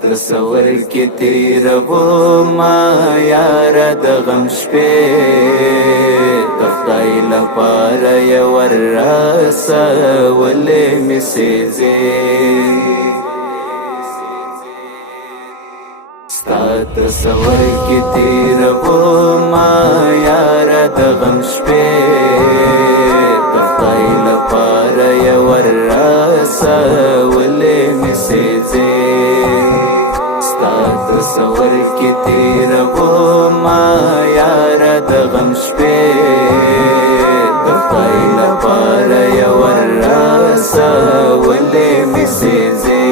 تصور کی تیرو ما یارا د غم شپې د خدای لپاره یور راسه ولې مې سېځې ستا تصور کی تیرو ما یارا د غم شپې د خدای لپاره یور راسه ولې مې سېځې تصور کی تیرو ما یارا د غم شپې د خدای لپاره یور راسه ولې مې سېځې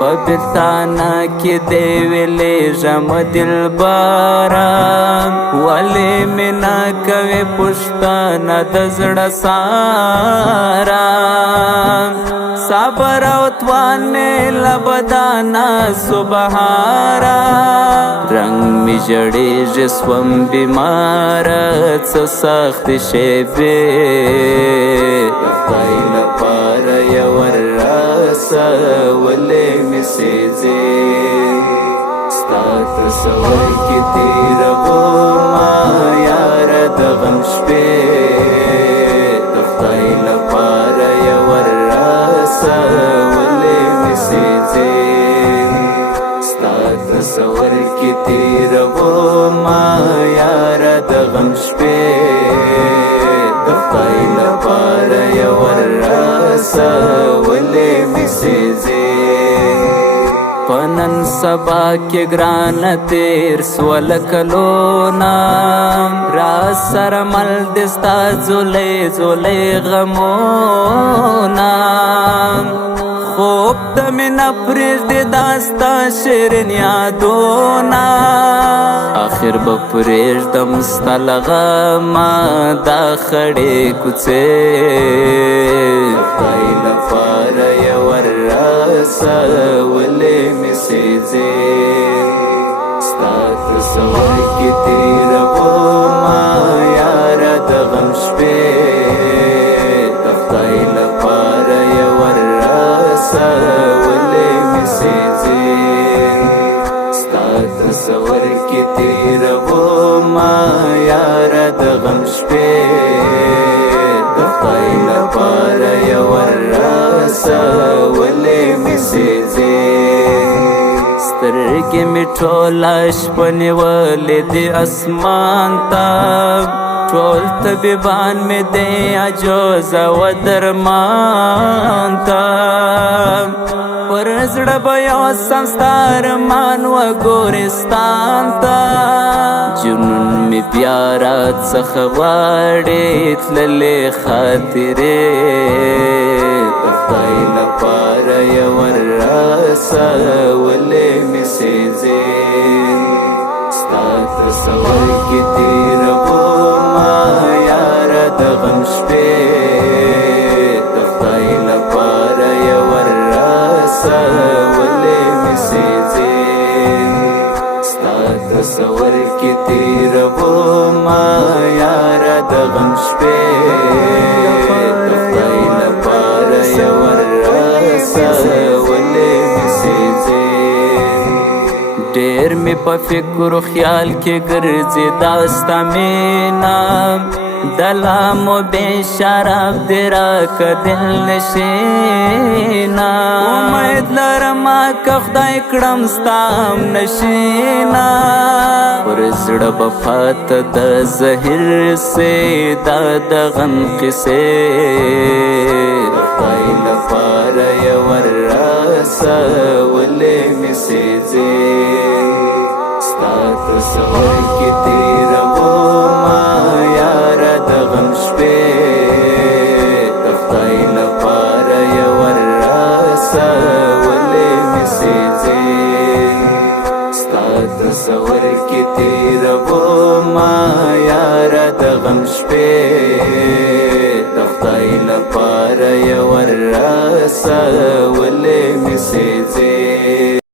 په بېلتانه کې دې ویلېږم دلبره ولې مې نه کوې پوښتنه د زړه ساره صبر او توان مې له بدانه سو بهاره رنګ مې ژړېږي سوم بیماره څه سختې شېبې د خدای لپاره یور راسه ولې مې سېځې ستا تصور کې تېروم ما یاره د غم شپې د خدای لپاره یور راسه ولې مې سېځې ستا تصور کې تېروم ما یاره د غم شپې د خدای لپاره یور راسه ولې مې سېځې په نن سبا کې ګرانه تېر سول کلونه راسره مل دې ستا ځولۍ ځولۍ غمونه خوب ته مې نه پرېږدې دا ستا شیرین یادونه آخر به پرېږدم ستا له غمه دا خړې کوڅې د خدای لپاره یور راسه ولې مې سېځې ستا تصور کې تېروم ما یاره د غم شپې د خدای لپاره یور راسه ولې مې سېځې ستا تصور کې تېروم ما یاره د غم شپې د خدای لپاره یور راسه ولې مې سېځې سترګې مې ټوله شپه نیولې دي اسمان ته ټول طبیبان مې دی عجوزه و درمان ته پر زړه به یو سم ستا ارمان و ګورستان ته جنون مې بیا راڅخه غواړې تللې خاطرې د خدای لپاره یور راسه ولې مې سېځې ستا تصور کې تېروم ما یاره د غم شپې د خدای لپاره یور راسه ولې مې سېځې ستا تصور کې تېروم ما یاره د غم شپې د خدای لپاره یور راسه ولې مې سېځې ډېر مې په فکر و خیال کې ګرځي دا ستا مینه د لامو بې شراب دې راکه دل نشینه امید لرمه که خدای کړم ستا همنشینه پر زړه به پاته د زهر سې دا د غم قصې د خدای لپاره یور راسه ولې مې سېځې ستا تصور کې تېروم ما یاره د غم شپې د خدای لپاره یور راسه ولې مې سېځې ستا تصور کې تېروم ما یاره د غم شپې د خدای لپاره یور راسه ولې مې سېځې